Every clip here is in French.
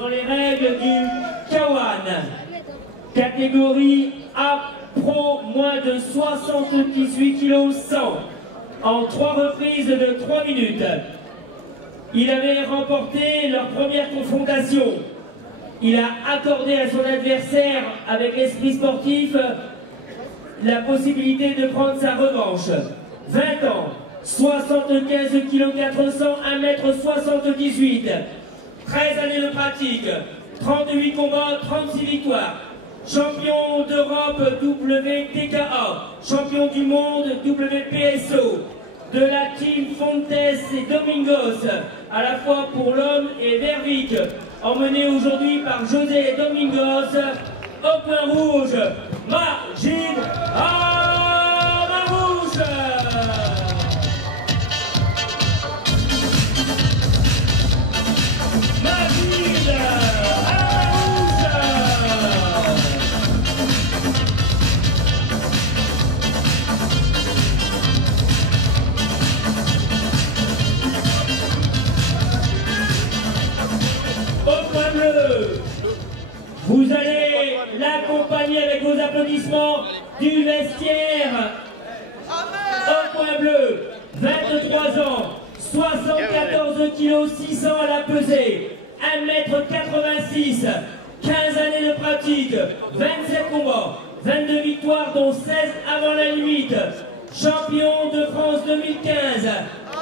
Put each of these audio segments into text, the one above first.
dans les règles du K1. Catégorie A Pro, moins de 78 kg 100, en 3 reprises de 3 minutes. Il avait remporté leur première confrontation. Il a accordé à son adversaire, avec l'esprit sportif, la possibilité de prendre sa revanche. 20 ans, 75 kg 400, 1m78, 13 années de pratique, 38 combats, 36 victoires. Champion d'Europe WTKA, champion du monde WPSO, de la team Fontes et Domingos, à la fois pour l'homme et Vervic, emmené aujourd'hui par José Domingos, au point rouge, Majid Amarouche. Majid vous allez l'accompagner avec vos applaudissements du vestiaire. Au point bleu, 23 ans, 74 kg 600 à la pesée, 1m86, 15 années de pratique, 27 combats, 22 victoires dont 16 avant la limite. Champion de France 2015,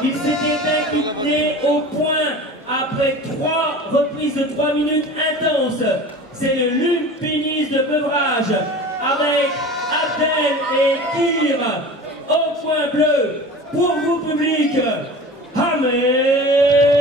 il s'était incliné au point après 3 reprises de 3 minutes intenses. C'est le Lumpinis de Beuvrages avec Abdel et Kir au point bleu. Pour vous public, Ahmed.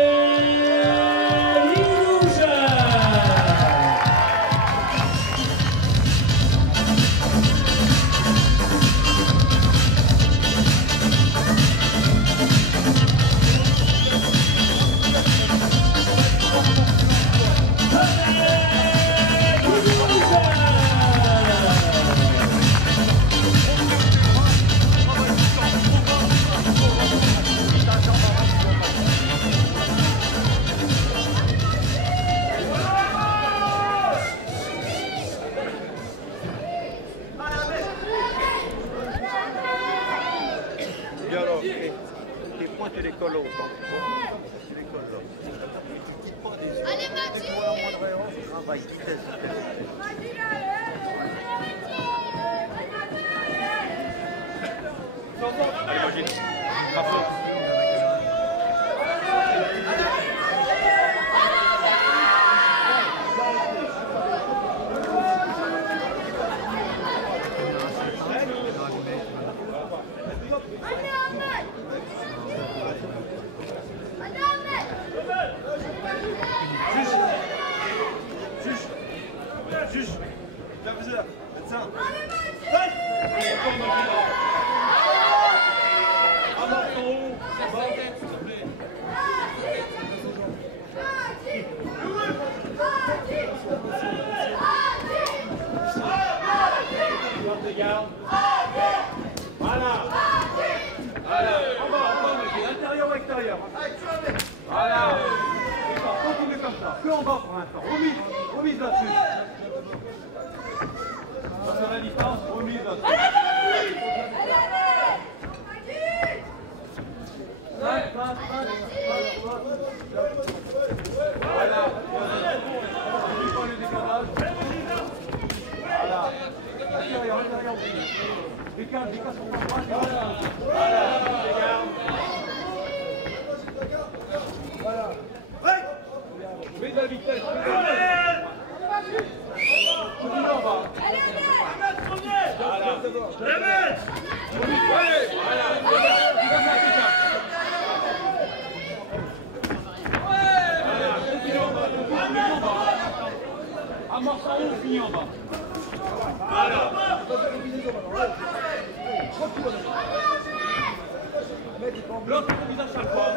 Allez Voilà. Continuez comme ça. Que en bas pour l'instant. Remise là-dessus. Sur la distance, remise là-dessus. Voilà. Le décalage. Voilà. Intérieur. Décale sur ton droit. Voilà. Voilà. Mets de la vitesse. Continue en bas. Allez, amorce en haut, fini en bas. Voilà. Bloque ton visage chaque fois.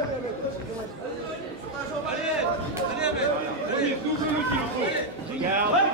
Allez, double-le s'il faut. Regarde. Voilà.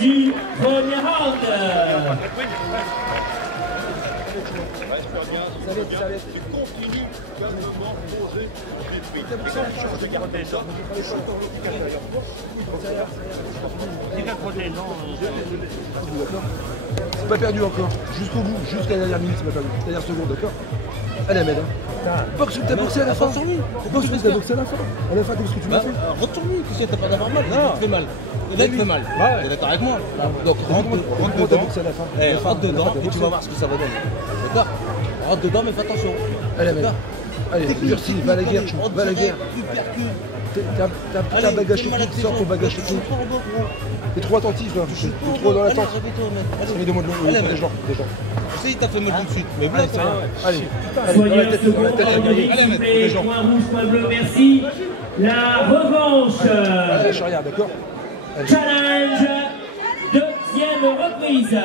du premier round. C'est pas perdu encore, jusqu'au bout, jusqu'à la dernière minute, c'est pas perdu, dernière seconde, d'accord? Allez Ahmed, boxe, t'as boxé à la fin. Boxe, t'as boxé à la fin. À la fin, qu'est-ce que tu m'as fait? Retourne-lui, tu sais, t'as pas d'avoir mal, là, il fait mal. Là, il fait mal. T'es d'accord avec moi? Donc, rentre dedans, rentre dedans, et tu vas voir ce que ça va donner. D'accord? Rentre dedans, mais fais attention. Allez Ahmed, allez, Bursi, va à la guerre, va à la guerre. T'as un bagage technique, sors ton bagage technique. T'es trop attentif là, t'es trop dans l'attente. Allez, demande des gens. Je sais, il t'a fait mal tout de suite, mais voilà, c'est rien. Soyez un second, point rouge, point bleu, merci. La revanche. Allez, charrière, d'accord? Challenge, deuxième reprise.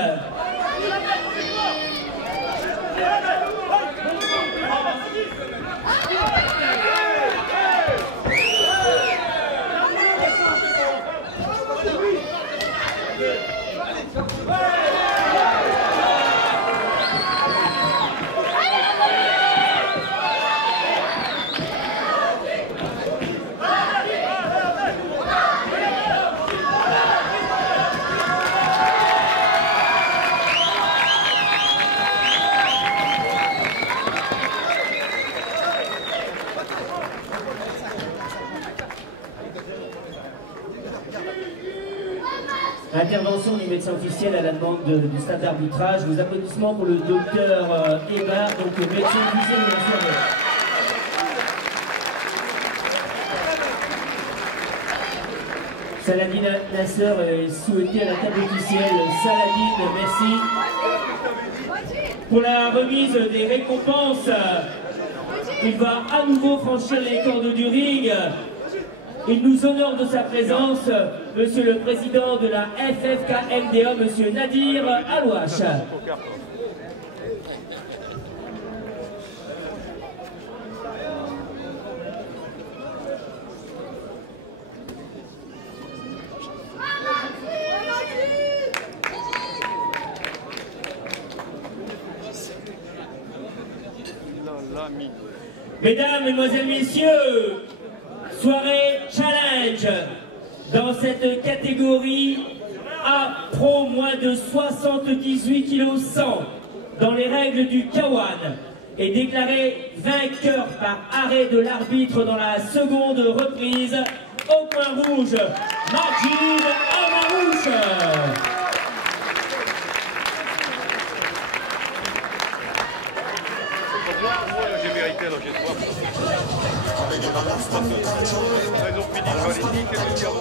Intervention du médecin officiel à la demande du stade d'arbitrage. Vos applaudissements pour le docteur Hébert, donc le médecin officiel de la soirée. Saladin Nasser est souhaité à la table officielle. Saladin, merci. Pour la remise des récompenses, il va à nouveau franchir les cordes du ring. Il nous honore de sa présence, Monsieur le Président de la FFK-MDA, Monsieur Nadir Alouache. Mesdames, Mesdemoiselles, Messieurs, soirée challenge dans cette catégorie A Pro moins de 78 kg 100 dans les règles du K1 est déclaré vainqueur par arrêt de l'arbitre dans la seconde reprise au point rouge, Majid Amarouche. J'ai vérité, alors j'ai droit. Ils ont fini, je vais aller dire,